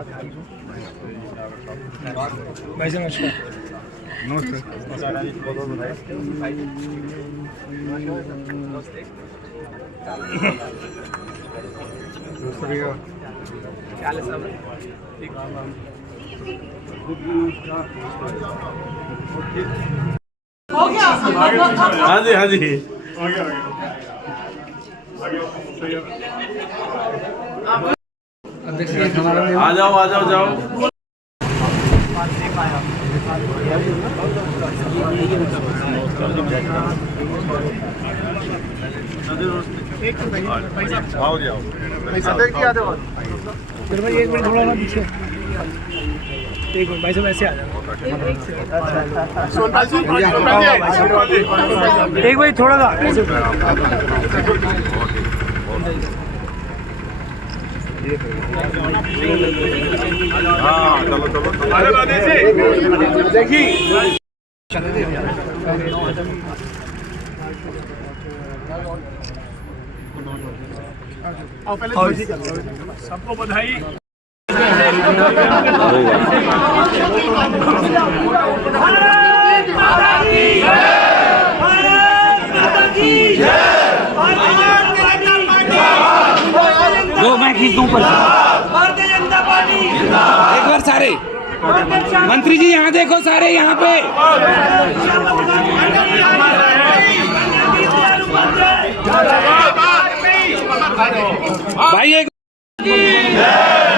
भाई साहब नमस्कार। हाँ जी हाँ जी आ जाओ जाओ। आओ जी आओ। भाई एक मिनट थोड़ा ना पीछे, एक मिनट भाई साहब ऐसे आ जाओ। एक भाई थोड़ा सा ऐसे। हाँ चलो सबको बधाई। दो मैं खींच दूं ऊपर। भारतीय जनता पार्टी एक बार सारे मंत्री जी यहाँ देखो, सारे यहाँ पे। भाई एक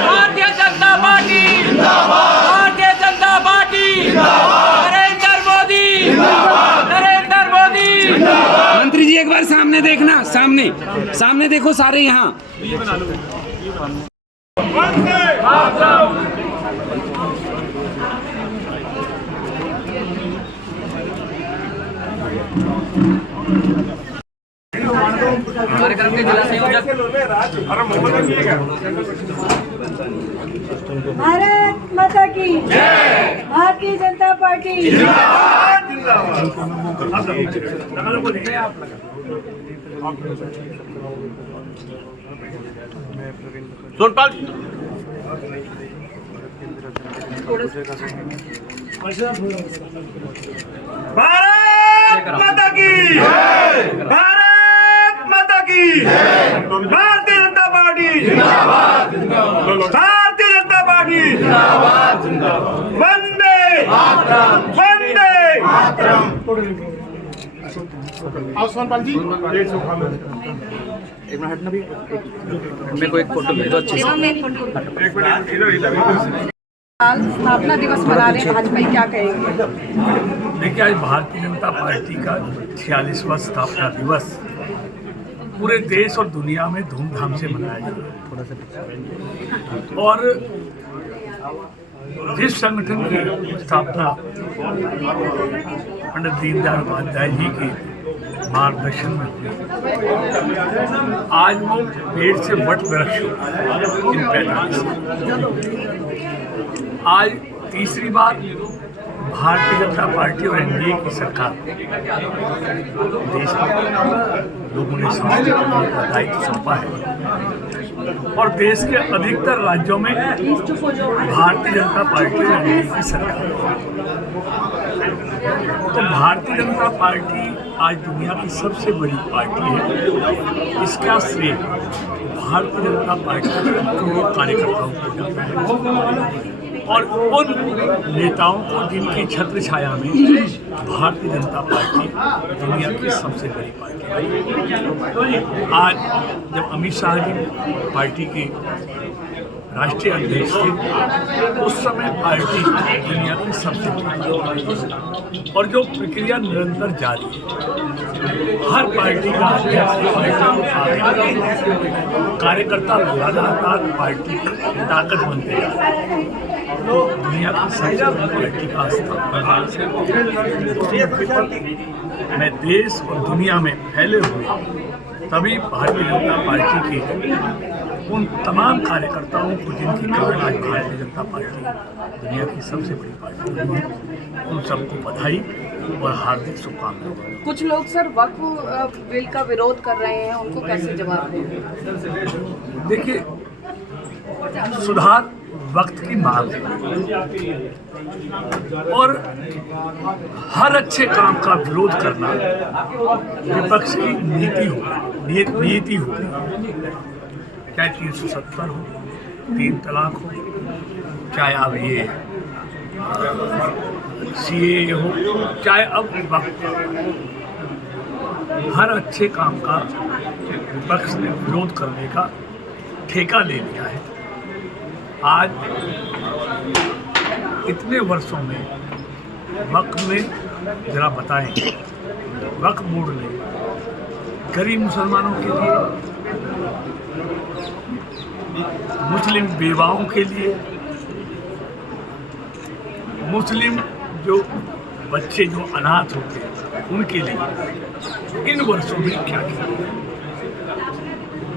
भारतीय जनता पार्टी भारतीय जनता पार्टी नरेंद्र मोदी नरेंद्र मोदी। मंत्री जी एक बार सामने देखना, सामने देखो सारे यहाँ। कार्यक्रम के जिला संयोजक भारत माता की जय। भारतीय जनता पार्टी सोनपाल जी भारत माता की भारत माता की भारतीय जनता पार्टी भारतीय जनता पार्टी वंदे वंदे। सोनपाल जी एक मिनट भी मेरे को एक फोटो भेज दो अच्छे से। स्थापना दिवस मना रहे हैं, भाजपा क्या कहेंगे? देखिए, आज भारतीय जनता पार्टी का 46वां स्थापना दिवस पूरे देश और दुनिया में धूमधाम से मनाया जा रहा है। और जिस संगठन की स्थापना पंडित दीनदयाल उपाध्याय जी के मार्गदर्शन में हुई, आज वो पेड़ से वट वृक्ष इन 45 आज तीसरी बार भारतीय जनता पार्टी और एनडीए की सरकार देश में लोगों ने संस्कृति का दायित्व सौंपा है और देश के अधिकतर राज्यों में भारतीय जनता पार्टी और एनडीए की सरकार। तो भारतीय जनता पार्टी आज दुनिया की सबसे बड़ी पार्टी है। इसका श्रेय भारतीय जनता पार्टी के करोड़ों कार्यकर्ताओं को जाता है और उन नेताओं को जिनकी छत्र छाया में भारतीय जनता पार्टी दुनिया की सबसे बड़ी पार्टी है। आज जब अमित शाह जी पार्टी के राष्ट्रीय अध्यक्ष थे, उस समय पार्टी दुनिया की सबसे बड़ी पार्टी और जो प्रक्रिया निरंतर जारी है। हर पार्टी का अध्यक्ष कार्यकर्ता लगातार पार्टी की ताकत बनते जा रहे हैं। दुनिया की सबसे बड़ी पार्टी का स्थापना मैं देश और दुनिया में फैले हुए तभी भारतीय जनता पार्टी के उन तमाम कार्यकर्ताओं को जिनके कारण आज भारतीय जनता पार्टी दुनिया की सबसे बड़ी पार्टी है, उन सबको बधाई और हार्दिक शुभकामनाएं। कुछ लोग सर वक्फ बिल का विरोध कर रहे हैं, उनको कैसे जवाब देंगे? देखिए, सुधार वक्त की मांग है और हर अच्छे काम का विरोध करना विपक्ष की नीति हो चाहे 370 हो, 3 तलाक हो, चाहे अब ये CAA हो, चाहे अब वक्त, हर अच्छे काम का विपक्ष ने विरोध करने का ठेका ले लिया है। आज इतने वर्षों में वक्फ में जरा बताएं, वक्फ बोर्ड ने गरीब मुसलमानों के लिए, मुस्लिम बेवाओं के लिए, मुस्लिम जो बच्चे जो अनाथ होते हैं उनके लिए इन वर्षों में क्या किया?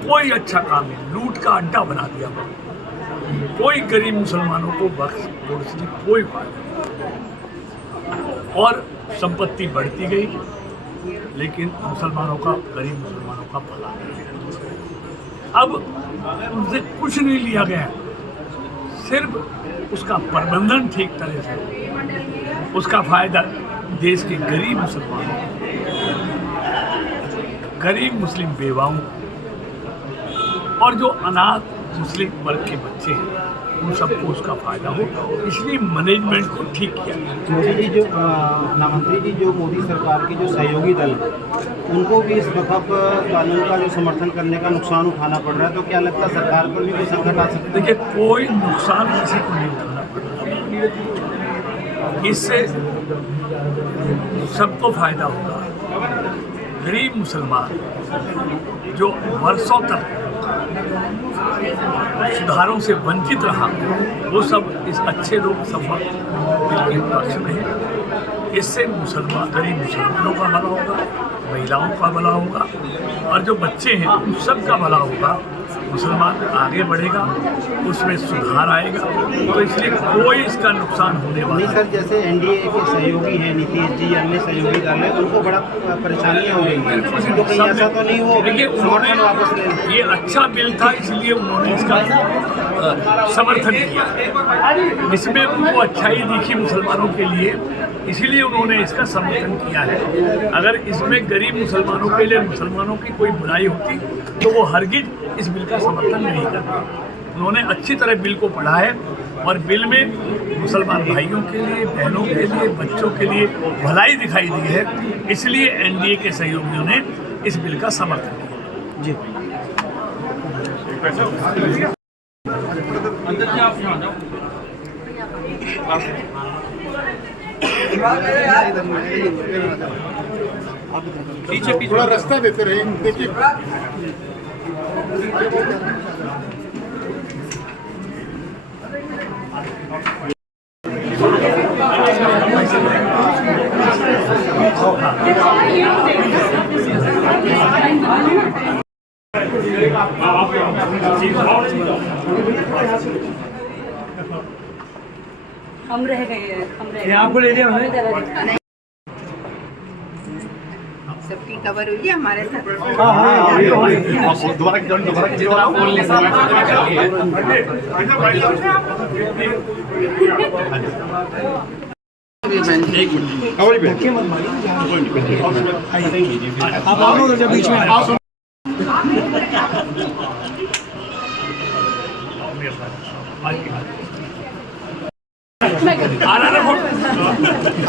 कोई अच्छा काम नहीं, लूट का अड्डा बना दिया। कोई गरीब मुसलमानों को वक्फ बोर्ड से कोई फायदा नहीं और संपत्ति बढ़ती गई, लेकिन मुसलमानों का, गरीब मुसलमानों का भला नहीं। अब उनसे कुछ नहीं लिया गया, सिर्फ उसका प्रबंधन ठीक तरह से, उसका फायदा देश के गरीब मुसलमानों, गरीब मुस्लिम बेवाओं और जो अनाथ मुस्लिम वर्ग के बच्चे हैं उन सबको उसका फायदा हो, इसलिए मैनेजमेंट को ठीक किया। मोदी जी जो प्रधानमंत्री जी जो मोदी सरकार के जो सहयोगी दल उनको भी इस वक्फ कानून का जो समर्थन करने का नुकसान उठाना पड़ रहा है, तो क्या लगता है सरकार पर भी कोई संकट आ सकता है? देखिए, कोई नुकसान किसी को नहीं उठाना पड़ रहा, इससे सबको फायदा होगा। गरीब मुसलमान जो वर्षों तक सुधारों से वंचित रहा, वो सब इस अच्छे लोग सफल के पक्ष में है। इससे मुसलमान, गरीब मुसलमानों का भला होगा, महिलाओं का भला होगा और जो बच्चे हैं उन सब का भला होगा। मुसलमान आगे बढ़ेगा, उसमें सुधार आएगा, तो इसलिए कोई इसका नुकसान होने वाला नहीं। सर, जैसे NDA के सहयोगी हैं नीतीश जी, अन्य सहयोगी दल है, उनको बड़ा परेशानियां हो रही हैं, तो कहीं ऐसा तो नहीं हो? देखिए, उन्होंने वापस ले, ये अच्छा बिल था इसलिए उन्होंने इसका समर्थन किया, इसमें उनको अच्छाई दिखी मुसलमानों के लिए, इसीलिए उन्होंने इसका समर्थन किया है। अगर इसमें गरीब मुसलमानों के लिए, मुसलमानों की कोई बुराई होती तो वो हरगिज इस बिल का समर्थन नहीं करते। उन्होंने अच्छी तरह बिल को पढ़ा है और बिल में मुसलमान भाइयों के लिए, बहनों के लिए, बच्चों के लिए भलाई दिखाई दी है, इसलिए NDA के सहयोगियों ने इस बिल का समर्थन किया। जी, पीछे थोड़ा रास्ता देते रहे, देखिए। हम रह गए, हम रह गए। आपको ले लिया हमने। सबकी कवर हुई है हमारे साथ। आप आओ ना जब बीच में आ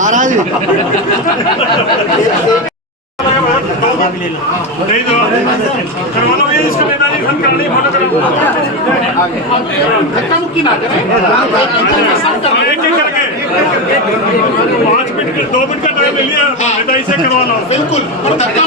रहा है। नहीं तो करवा लो ये, इसका नेताजी खत्म करनी फोटो करो, धक्का मुक्की ना करें, एक एक करके 5 मिनट 2 मिनट का टाइम ले लिया, नेताजी से करवा लो। बिल्कुल, और धक्का